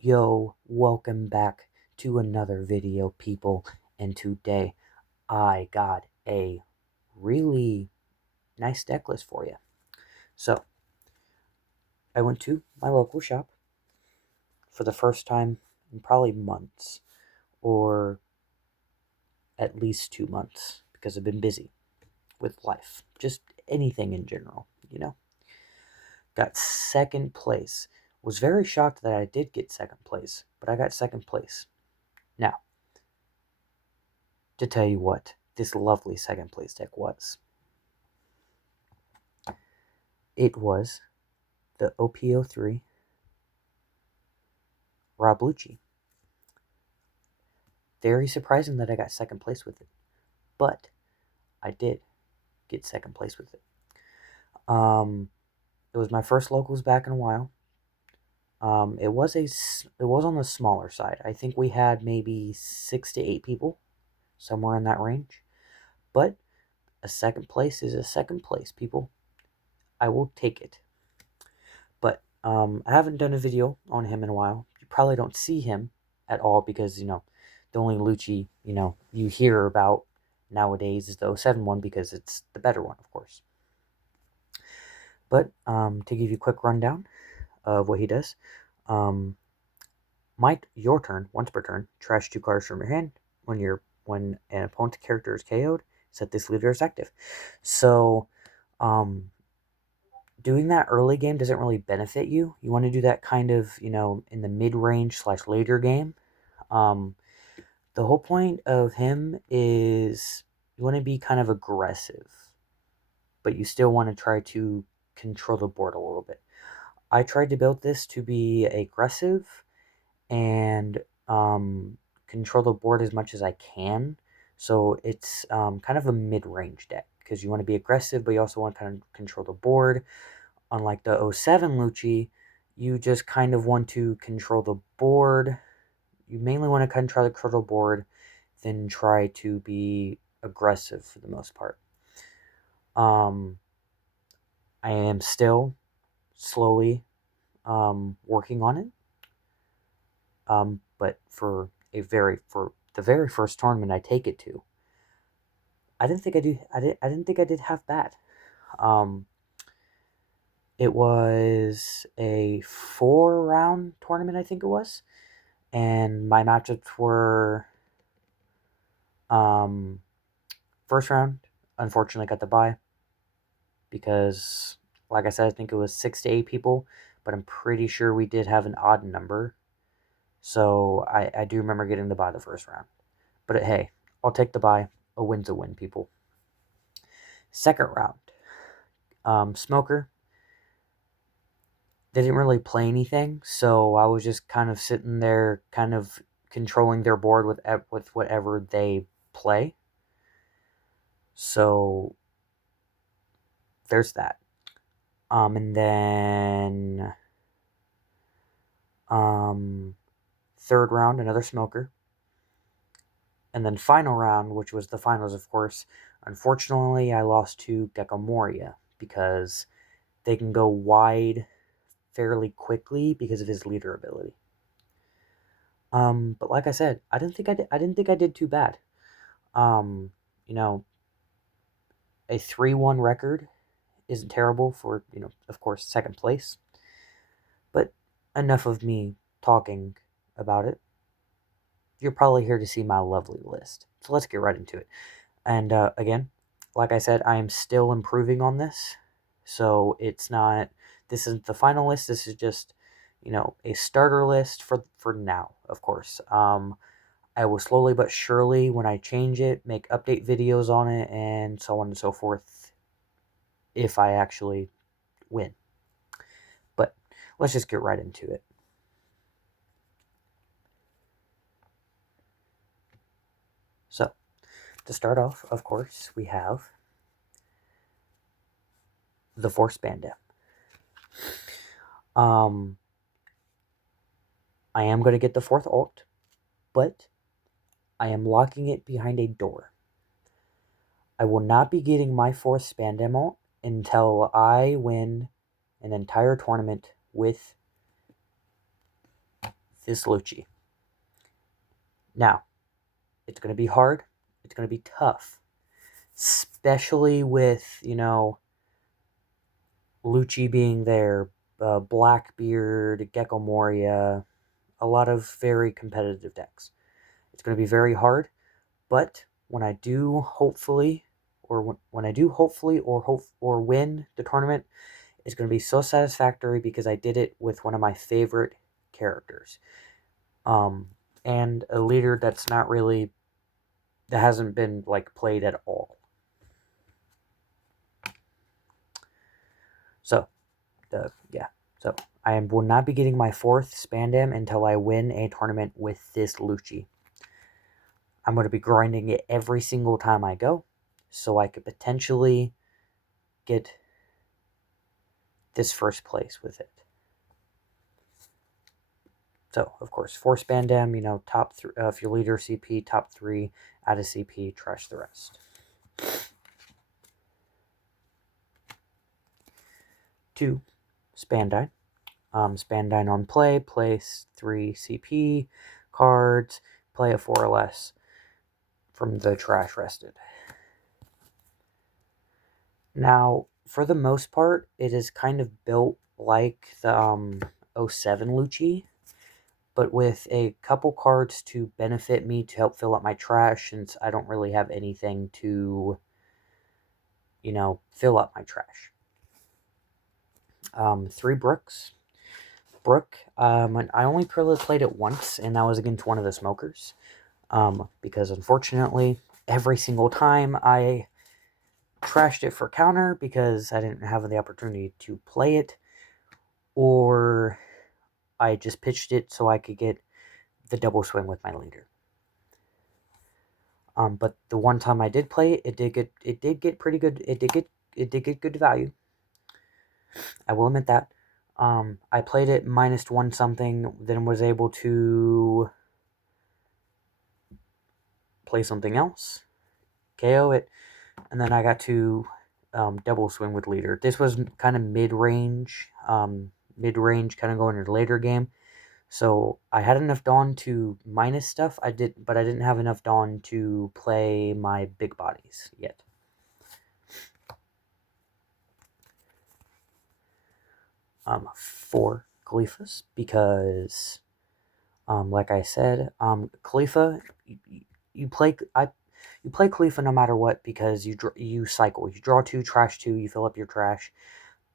Yo, welcome back to another video, people. And today I got a really nice deck list for you. So, I went to my local shop for the first time in probably months, or at least 2 months, because I've been busy with life. Just anything in general. Got second place. Was very shocked that I did get second place, but I got second place. Now, to tell you what this lovely second place deck was. It was the OPO3 Rob Lucci. Very surprising that I got second place with it, but I did get second place with it. It was my first locals back in a while. It was on the smaller side. I think we had maybe 6 to 8 people, somewhere in that range. But a second place is a second place, people. I will take it. But I haven't done a video on him in a while. You probably don't see him at all because, the only Lucci, you hear about nowadays is the 07 one because it's the better one, of course. But to give you a quick rundown of what he does, your turn, once per turn, trash 2 cards from your hand. When an opponent's character is KO'd, set this leader as active. So, doing that early game doesn't really benefit you. You want to do that kind of, in the mid-range / later game. The whole point of him is you want to be kind of aggressive, but you still want to try to control the board a little bit. I tried to build this to be aggressive and control the board as much as I can. So it's kind of a mid-range deck because you want to be aggressive, but you also want to kind of control the board. Unlike the 07 Lucci, you just kind of want to control the board. You mainly want to control the board, then try to be aggressive for the most part. I am still slowly working on it. But for the very first tournament I take it to, I didn't think I did half bad. It was a 4-round tournament, I think it was, and my matchups were first round. Unfortunately, got the bye because, like I said, I think it was 6 to 8 people, but I'm pretty sure we did have an odd number. So I do remember getting the bye the first round. But hey, I'll take the bye. A win's a win, people. Second round, Smoker. They didn't really play anything, so I was just kind of sitting there, kind of controlling their board with whatever they play. So there's that. And then third round, another Smoker. And then final round, which was the finals, of course. Unfortunately, I lost to Gecko Moria because they can go wide fairly quickly because of his leader ability. But like I said, I didn't think I did too bad. You know, a 3-1 record isn't terrible for, of course, second place. But enough of me talking about it. You're probably here to see my lovely list. So let's get right into it. And again, like I said, I am still improving on this. So this isn't the final list. This is just, a starter list for now, of course. I will slowly but surely, when I change it, make update videos on it and so on and so forth if I actually win. But let's just get right into it. So, to start off, of course, we have the Force Bandit. I am going to get the 4th ult, but I am locking it behind a door. I will not be getting my 4th Spandam ult until I win an entire tournament with this Lucci. Now, it's going to be hard. It's going to be tough. Especially with, Lucci being there, Blackbeard, Gecko Moria, a lot of very competitive decks. It's going to be very hard, but when I do hopefully, or win the tournament, it's going to be so satisfactory because I did it with one of my favorite characters, and a leader that hasn't been like played at all. So, so I will not be getting my 4th Spandam until I win a tournament with this Lucci. I'm going to be grinding it every single time I go, so I could potentially get this first place with it. So, of course, 4 Spandam, top 3, if your leader CP, top 3, out of CP, trash the rest. 2, Spandine. Spandine on play, place 3 CP cards, play a 4 or less from the trash rested. Now, for the most part, it is kind of built like the 07 Lucci, but with a couple cards to benefit me to help fill up my trash, since I don't really have anything to, fill up my trash. 3 Brooks. Brook, I only played it once, and that was against one of the smokers. Because unfortunately, every single time I trashed it for counter because I didn't have the opportunity to play it, or I just pitched it so I could get the double swing with my leader. But the one time I did play it, it did get pretty good. It did get good value. I will admit that. I played it -1 something, then was able to play something else, KO it, and then I got to double swing with leader. This was kind of mid-range, kind of going into the later game. So I had enough Dawn to minus stuff. But I didn't have enough Dawn to play my big bodies yet. For Khalifas, because, like I said, Khalifa, you play Khalifa no matter what, because you cycle. You draw 2, trash 2, you fill up your trash.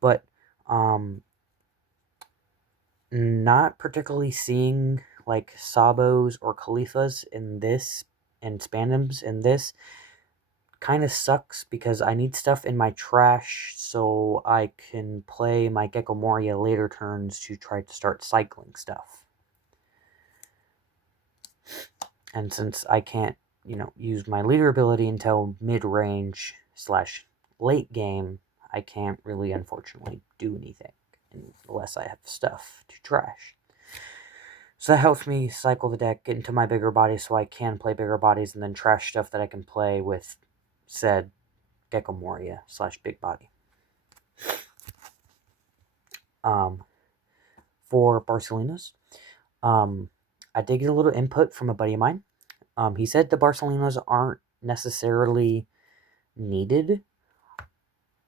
But not particularly seeing like Sabos or Khalifas in this, and Spandams in this, kind of sucks, because I need stuff in my trash so I can play my Gecko Moria later turns to try to start cycling stuff. And since I can't, use my leader ability until mid-range / late game, I can't really, unfortunately, do anything unless I have stuff to trash. So that helps me cycle the deck, get into my bigger bodies so I can play bigger bodies, and then trash stuff that I can play with said Gecko Moria / big body. For Barcelonas, I did get a little input from a buddy of mine. He said the Barcelonas aren't necessarily needed.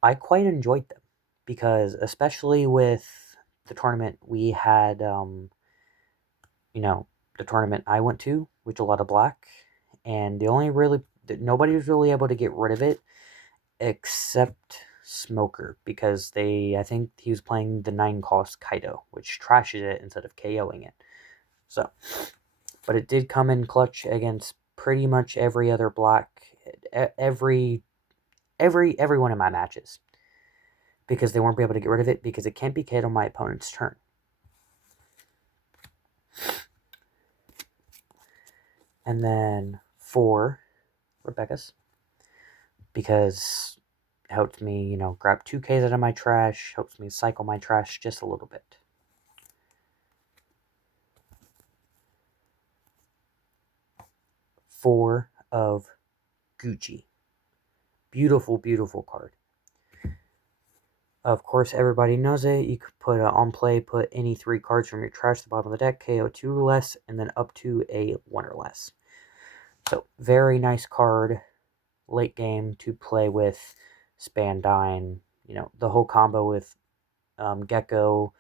I quite enjoyed them, because especially with the tournament we had, the tournament I went to, which a lot of black, and nobody was really able to get rid of it except Smoker, because I think he was playing the 9-cost Kaido, which trashes it instead of KOing it. So, but it did come in clutch against pretty much every other black, every one of my matches, because they weren't able to get rid of it because it can't be KO'd on my opponent's turn. And then for Rebecca's, because it helps me, grab 2 Ks out of my trash, helps me cycle my trash just a little bit. Four of Gucci. Beautiful, beautiful card. Of course, everybody knows it. You could put on play, put any 3 cards from your trash to the bottom of the deck, KO 2 or less, and then up to a 1 or less. So, very nice card, late game to play with Spandine, the whole combo with Gecko,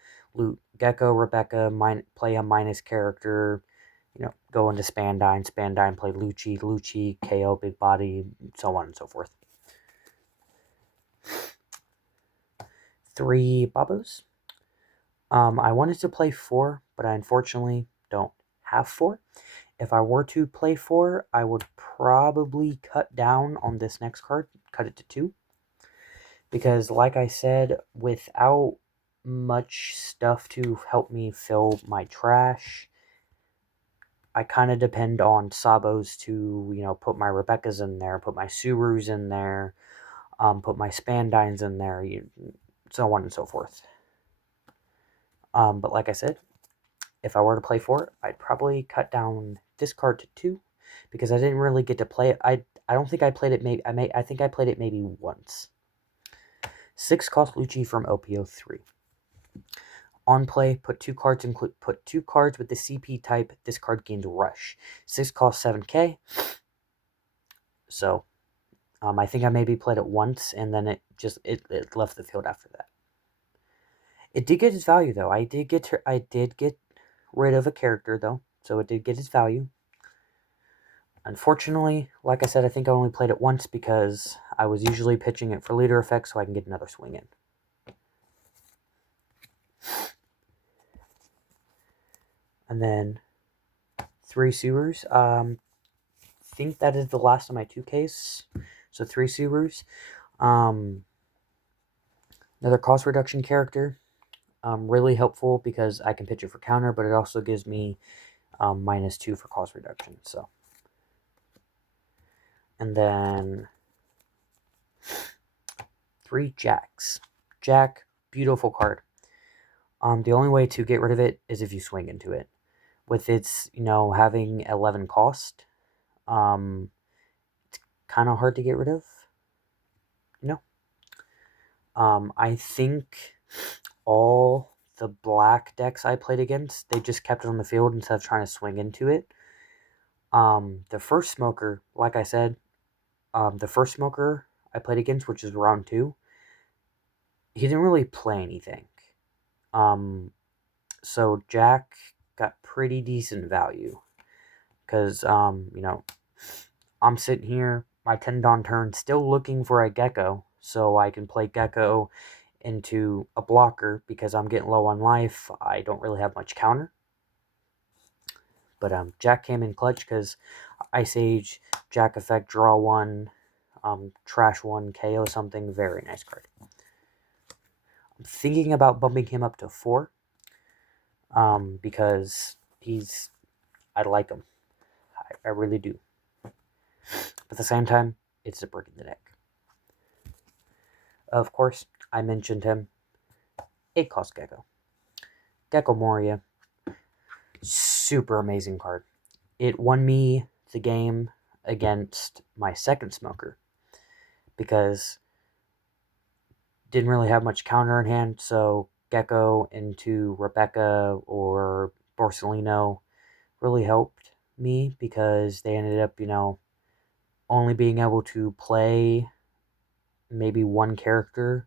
Gecko, Rebecca, play a minus character, go into Spandine, play Lucci, KO, big body, so on and so forth. 3 Babos. I wanted to play 4, but I unfortunately don't have 4. If I were to play 4, I would probably cut down on this next card, cut it to 2. Because, like I said, without much stuff to help me fill my trash, I kind of depend on Sabos to, put my Rebeccas in there, put my Surus in there, put my Spandines in there, so on and so forth. But like I said, if I were to play 4, I'd probably cut down this card to 2, because I didn't really get to play it. I don't think I played it. I think I played it maybe once. 6 cost Lucci from OPO3. On play, put 2 cards with the CP type. This card gains Rush. 6 cost 7k. So, I think I maybe played it once, and then it left the field after that. It did get its value though. I did get rid of a character though, so it did get its value. Unfortunately, like I said, I think I only played it once because I was usually pitching it for leader effect so I can get another swing in. And then 3 Sewers. Think that is the last of my 2Ks. So 3 Sewers. Another cost reduction character. Really helpful because I can pitch it for counter, but it also gives me -2 for cost reduction. So, and then 3 Jacks. Jack, beautiful card. The only way to get rid of it is if you swing into it. With its, having 11 cost, it's kind of hard to get rid of. I think all the black decks I played against, they just kept it on the field instead of trying to swing into it. The first smoker, like I said, the first smoker I played against, which is round 2, he didn't really play anything. So Jack got pretty decent value. Because, I'm sitting here, my 10 Dawn turn, still looking for a Gecko, so I can play Gecko into a blocker because I'm getting low on life. I don't really have much counter. But Jack came in clutch because Ice Age, Jack effect, draw 1, trash 1, KO something. Very nice card. I'm thinking about bumping him up to 4 because I like him. I really do. But at the same time, it's a brick in the deck. Of course, I mentioned him. 8 cost Gecko. Gecko Moria. Super amazing card. It won me the game against my second smoker because didn't really have much counter in hand, so Gecko into Rebecca or Borsellino really helped me because they ended up, only being able to play maybe 1 character.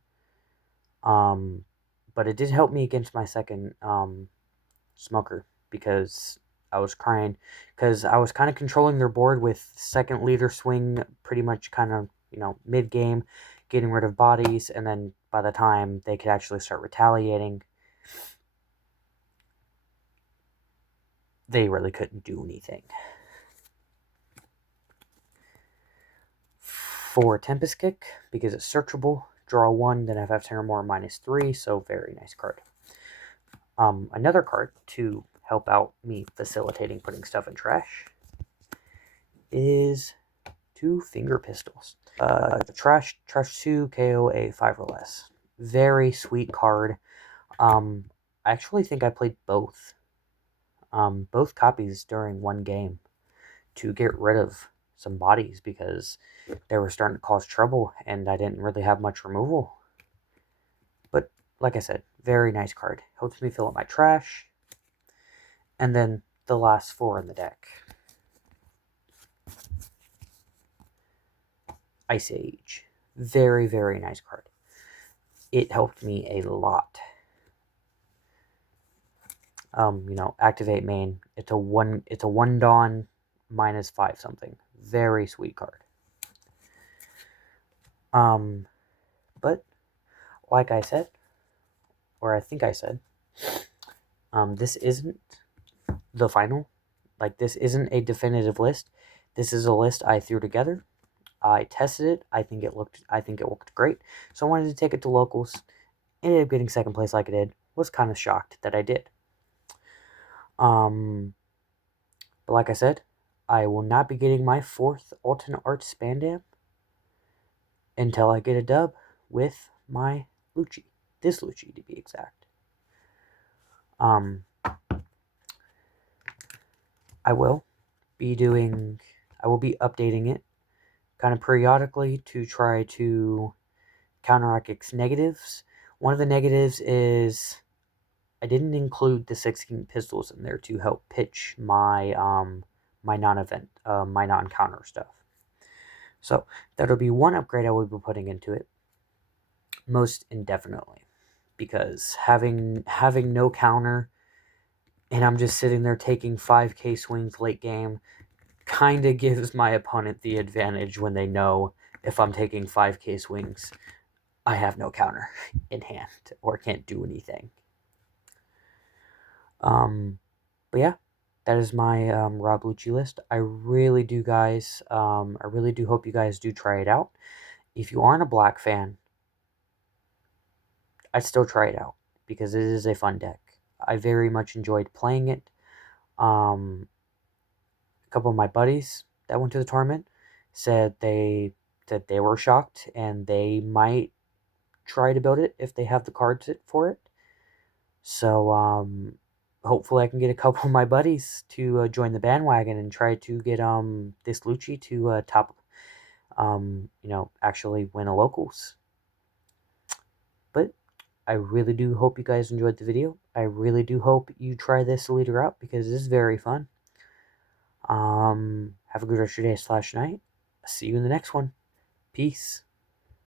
But it did help me against my second smoker because I was crying because I was kind of controlling their board with second leader swing pretty much kind of, mid game, getting rid of bodies, and then by the time they could actually start retaliating, they really couldn't do anything. For Tempest Kick, because it's searchable, draw 1, then FF Tenor more -3, so very nice card. Another card to help out me facilitating putting stuff in trash is 2 Finger Pistols. Trash 2, KO a 5 or less. Very sweet card. I actually think I played both copies during one game to get rid of some bodies because they were starting to cause trouble and I didn't really have much removal. like I said, very nice card. Helps me fill up my trash. And then the last 4 in the deck. Ice Age. Very, very nice card. It helped me a lot. Activate main. It's a 1 Dawn -5 something. Very sweet card. But like I said, or I think I said, this isn't the final. Like, this isn't a definitive list. This is a list I threw together. I tested it. I think it worked great. So I wanted to take it to locals. Ended up getting second place like I did. Was kind of shocked that I did. But like I said, I will not be getting my 4th alternate art Spandam until I get a dub with my Lucci. This Lucci, to be exact. I will be updating it kind of periodically to try to counteract its negatives. One of the negatives is I didn't include the 16 pistols in there to help pitch my my non-event, my non-counter stuff. So that'll be one upgrade I will be putting into it, most indefinitely, because having no counter, and I'm just sitting there taking 5k swings late game, kind of gives my opponent the advantage when they know if I'm taking 5k swings, I have no counter in hand or can't do anything. But yeah, that is my Rob Lucci list. I really do, guys. I really do hope you guys do try it out. If you aren't a black fan, I'd still try it out because it is a fun deck. I very much enjoyed playing it. A couple of my buddies that went to the tournament said they were shocked and they might try to build it if they have the cards for it. So hopefully I can get a couple of my buddies to join the bandwagon and try to get this Lucci to top actually win a locals. But I really do hope you guys enjoyed the video. I really do hope you try this leader out because it is very fun. Have a good rest of your day / night. See you in the next one. Peace.